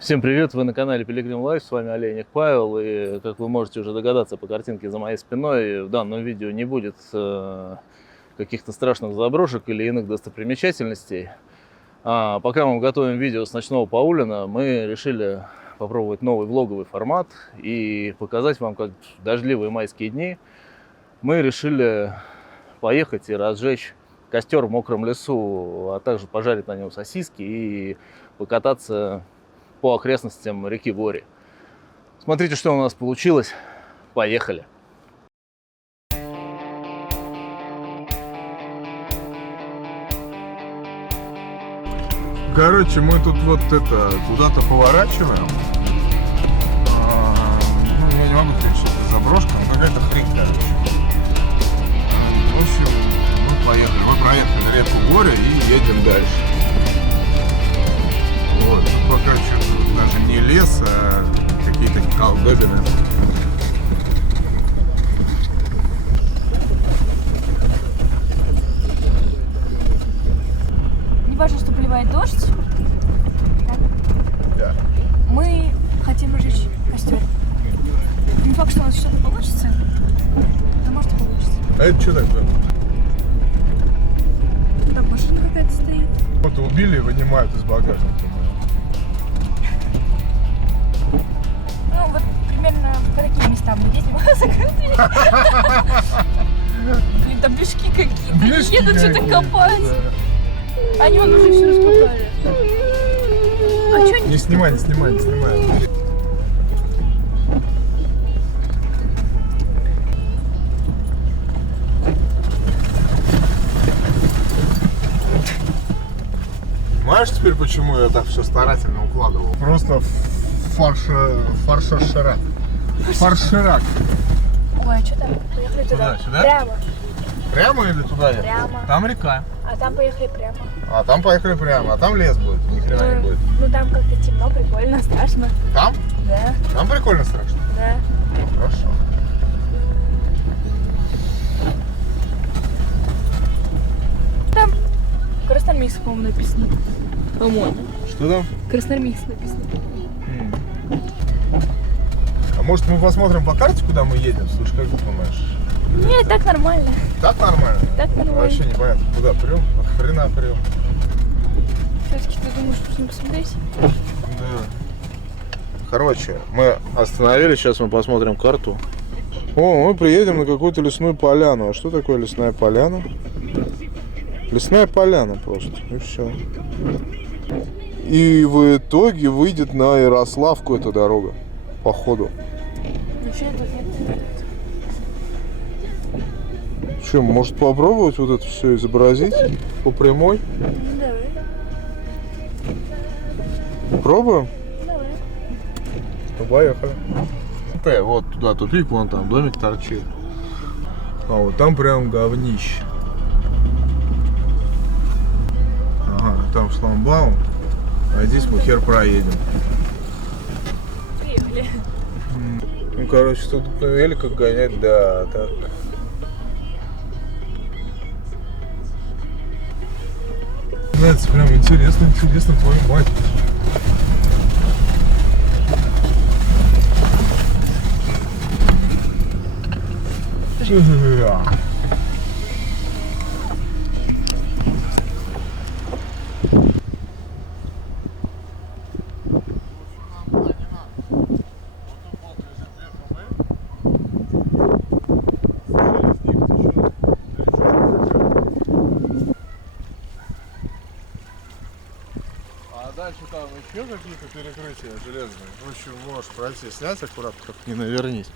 Всем привет, вы на канале Пилигрим Лайф, с вами Олейник Павел, и как вы можете уже догадаться по картинке за моей спиной, в данном видео не будет каких-то страшных заброшек или иных достопримечательностей. Пока мы готовим видео с ночного Паулина, мы решили попробовать новый влоговый формат и показать вам, как в дождливые майские дни мы решили поехать и разжечь костер в мокром лесу, а также пожарить на нем сосиски и покататься по окрестностям реки Вори. Смотрите, что у нас получилось. Поехали! Короче, мы тут вот это куда-то поворачиваем. Я не могу сказать, что это заброшка, но какая-то хрень, короче. В общем, мы поехали. Мы проехали реку Вори и едем дальше. Вот, тут пока что даже не лес, а какие-то колдобины. Не важно, что поливает дождь. Так? Да. Мы хотим разжечь костер. Не факт, что у нас что-то получится, но может и получится. А это что такое? Там машина какая-то стоит. Вот убили и вынимают из багажника. Ну, вот примерно по таким местам мы ездим. Блин, там мешки какие-то. Едут что-то копать. Они вон уже все раскопали. А что они? Не снимай, не снимай, не снимай. Понимаешь теперь, почему я так все старательно укладывал? Просто фарширак. Фарширак. Ой, а что там? Поехали туда. Куда, сюда? Прямо. Прямо или туда? Прямо. Там река. А там поехали прямо. А там поехали прямо, а там лес будет, ни хрена не будет. Ну там как-то темно, прикольно, страшно. Там? Да, Там прикольно страшно. да. Хорошо. Там Красноармейск, по-моему, написано. По-моему. Что там? Красноармейск написано. А может мы посмотрим по карте, куда мы едем? Слушай, как ты думаешь? Нет, так нормально. Так нормально? Так нормально. Вообще непонятно, куда прем, хрена прем. Все-таки ты думаешь, нужно посмотреть? Да. Короче, мы остановились, сейчас мы посмотрим карту. О, мы приедем на какую-то лесную поляну. А что такое лесная поляна? Лесная поляна просто, и все. И в итоге выйдет на Ярославку эта дорога, походу. Вообще тут нет. Че, может попробовать вот это все изобразить по прямой? Давай, Пробуем? давай. Ну, поехали. Вот туда тупик, вон там домик торчит. А вот там прям говнище. Ага, там шлагбаум. А здесь мы хер проедем. Приехали. Ну, короче, тут на великах гонять, да, так. Ну, это прям интересно, твою мать. А дальше там еще какие-то перекрытия железные. В общем, можешь пройти, снять аккуратно, как не навернись.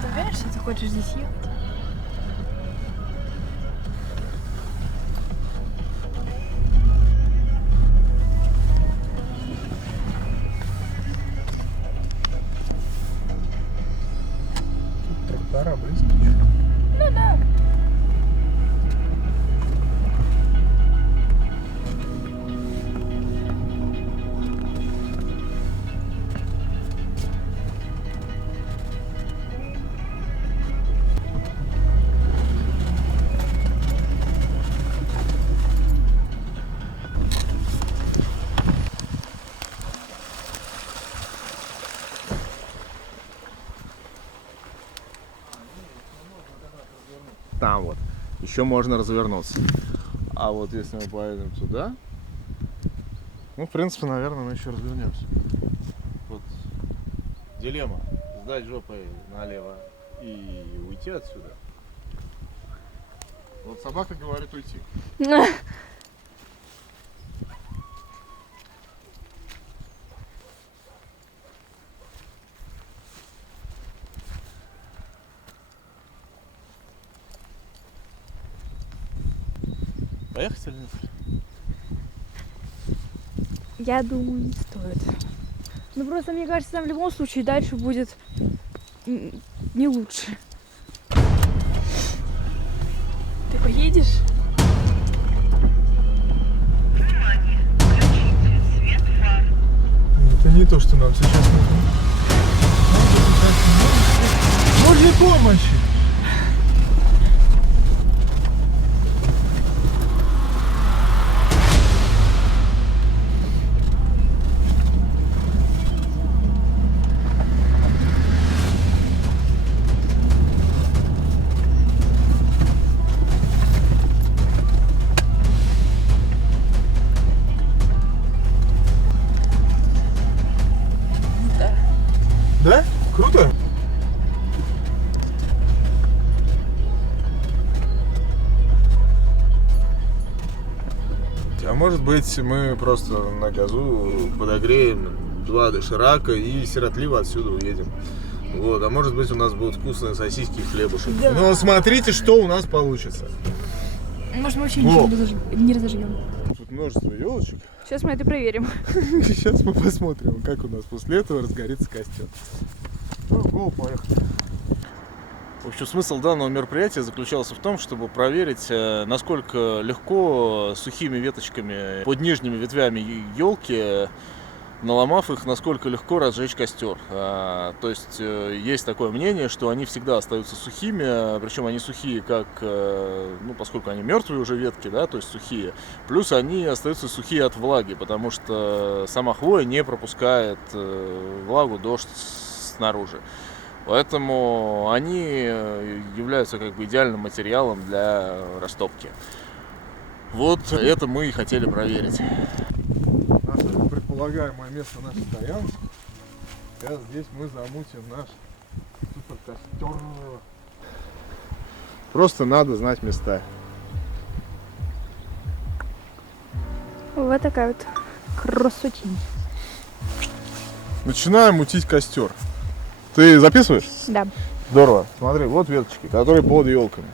Ты уверен, что ты хочешь здесь ехать? гора близко чуть. Ну да. Там вот. Еще можно развернуться. А вот если мы поедем туда, ну, в принципе, наверное, мы еще развернемся. Вот дилемма. Сдать жопой налево и уйти отсюда. Вот собака говорит уйти. Поехать или нет? Я думаю, не стоит. Ну просто, мне кажется, там в любом случае дальше будет не лучше. Ты поедешь? Это не то, что нам сейчас нужно. Божьей помощи! Да. Да? Круто? А может быть, мы просто на газу подогреем 2 доширака и сиротливо отсюда уедем. Вот, а может быть, у нас будут вкусные сосиски и хлебушек. Да. Ну, смотрите, что у нас получится. Может, мы вообще Во. ничего не разожгем. Тут множество елочек. Сейчас мы это проверим. Сейчас мы посмотрим, как у нас после этого разгорится костер. Ну, го, поехали. В общем, смысл данного мероприятия заключался в том, чтобы проверить, насколько легко сухими веточками под нижними ветвями елки, наломав их, насколько легко разжечь костер. То есть есть такое мнение, что они всегда остаются сухими, причем они сухие как, ну, поскольку они мертвые уже ветки, да, то есть сухие, плюс они остаются сухие от влаги, потому что сама хвоя не пропускает влагу, дождь снаружи. Поэтому они являются как бы идеальным материалом для растопки. Вот это мы и хотели проверить. Наше предполагаемое место нашей стоянки. Сейчас здесь мы замутим наш суперкостер. Просто надо знать места. Вот такая вот красотень. Начинаем мутить костер. Ты записываешь? Да. Здорово. Смотри, вот веточки, которые под елками.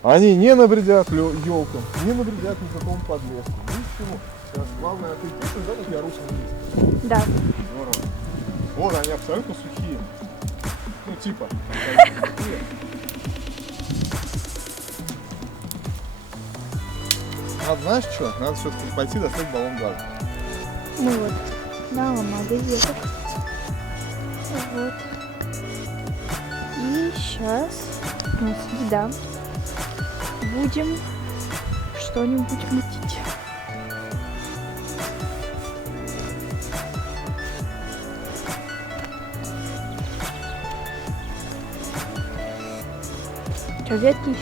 Они не навредят елкам, не навредят никакому подлеску. Ничего. Сейчас главное отойти туда, как я русло есть. Да. Здорово. Вот они абсолютно сухие. Ну, типа. Надо, знаешь что? Надо все-таки пойти достать баллон газа. Ну вот. Наломали веток. Вот. И сейчас у нас еда. Будем что-нибудь мутить. Что, ветки ищешь?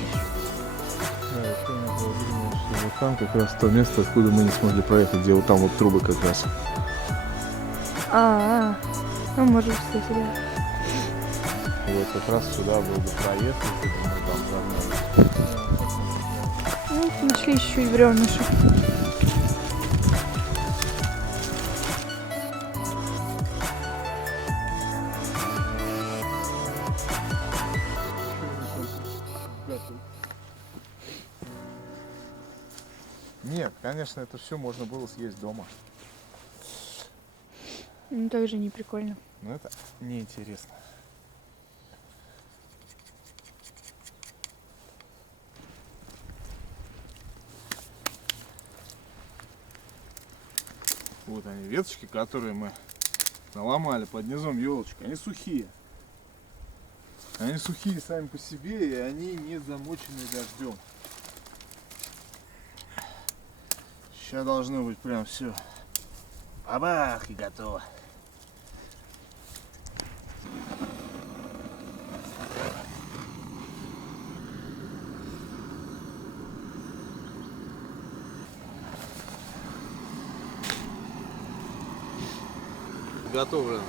Да, еще у нас было видно, что вот там как раз то место, откуда мы не смогли проехать, где вот там вот трубы как раз. Ну, может, кстати, да. Вот как раз сюда был бы проезд, если бы мы там загнали. Ну, нашли еще и бревнышек. Нет, конечно, это все можно было съесть дома. Ну, так же не прикольно. Но это неинтересно. Вот они, веточки, которые мы наломали под низом елочки. Они сухие. Они сухие сами по себе, и они не замочены дождем. Сейчас должно быть прям все. Бабах, и готово. Готовлено.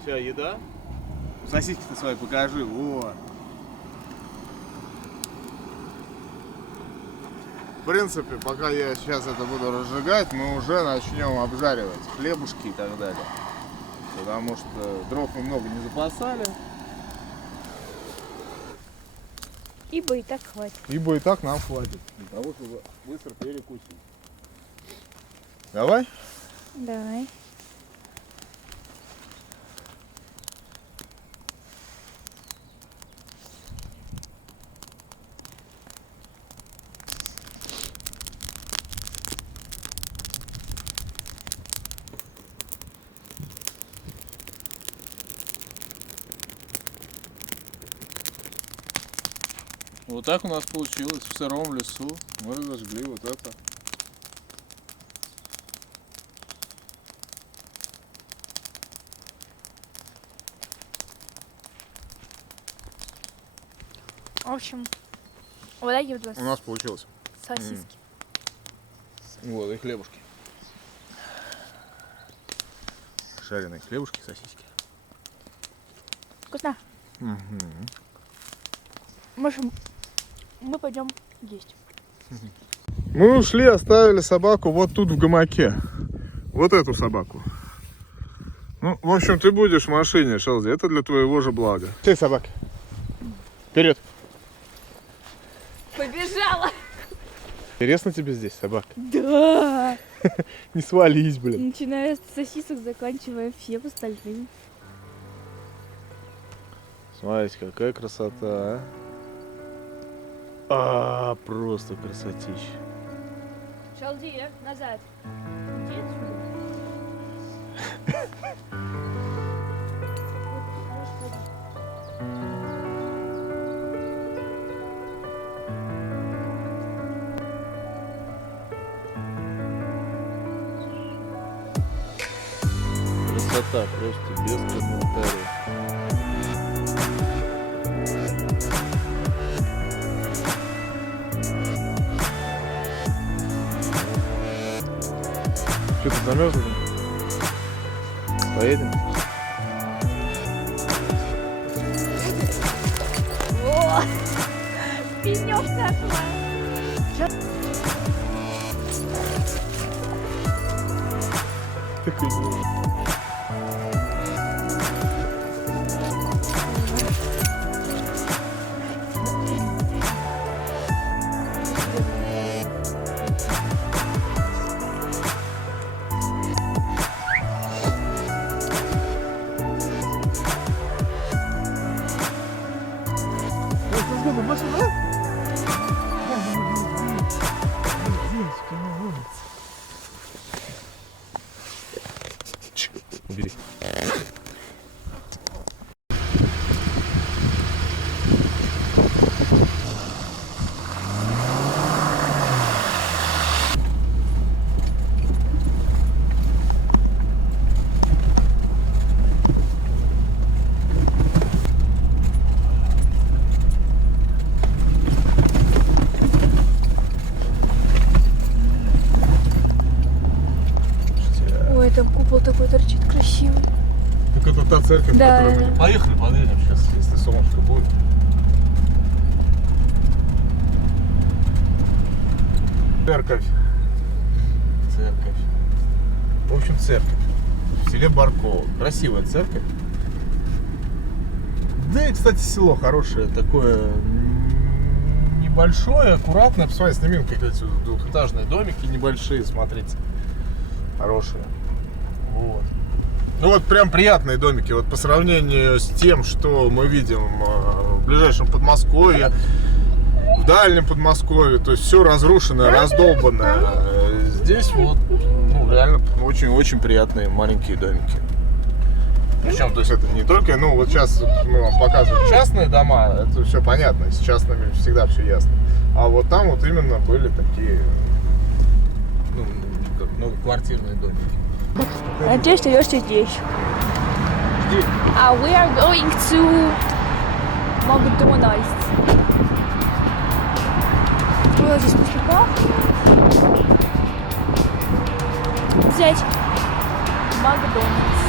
Вся еда. Сосиски-то свои покажи, вот. В принципе, пока я сейчас это буду разжигать, мы уже начнем обжаривать хлебушки и так далее. Потому что дров мы много не запасали. Ибо и так хватит. Ибо и так нам хватит. Для того, чтобы быстро перекусить. Давай? Давай. Вот так у нас получилось в сыром лесу. Мы разожгли вот это. В общем, вот такие вот У нас получилось. сосиски. Вот и хлебушки. Жареные хлебушки, сосиски. Вкусно. Мы пойдем есть. Мы ушли, оставили собаку вот тут в гамаке. Вот эту собаку. Ну, в общем, ты будешь в машине, Шелзи. Это для твоего же блага. Ты собака. Вперед. Побежала! Интересно тебе здесь, собака? Да! Не свались, блин. Начиная с сосисок, заканчивая всем остальным. Смотрите, какая красота, просто красотища. Шалди, назад. Иди отсюда. Красота просто без комментариев. Что ты замерзла? Поедем? О! Пенёк нашла! Такой милый. Убери. Ой, там купол такой торчит красивый. Так это та церковь, Да, которую мы... да. Поехали, подъедем сейчас, если солнышко будет. Церковь. Церковь. В общем, церковь. В селе Барково. Красивая церковь. Да и, кстати, село хорошее, такое небольшое, аккуратное. Посмотрите, снимем какие-то двухэтажные домики небольшие, смотрите. Хорошие. Вот. Ну вот прям приятные домики. Вот по сравнению с тем, что мы видим в ближайшем Подмосковье, в дальнем Подмосковье, то есть все разрушенное, раздолбанное. Здесь вот реально очень-очень приятные маленькие домики. Причем, то есть это не только, ну вот сейчас мы вам показываем частные дома, это все понятно, с частными всегда все ясно. А вот там вот именно были такие, ну, как многоквартирные домики. Надеюсь, что Лёша здесь. Жди. We are going to McDonald's. Было здесь поступал. Взять Макдональдс.